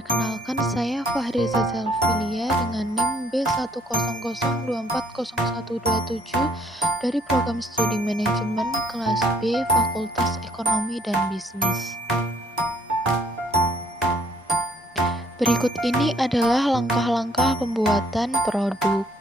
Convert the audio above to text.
Perkenalkan, saya Fahriza Zalfilia dengan NIM B100240127 dari Program Studi Manajemen Kelas B Fakultas Ekonomi dan Bisnis. Berikut ini adalah langkah-langkah pembuatan produk.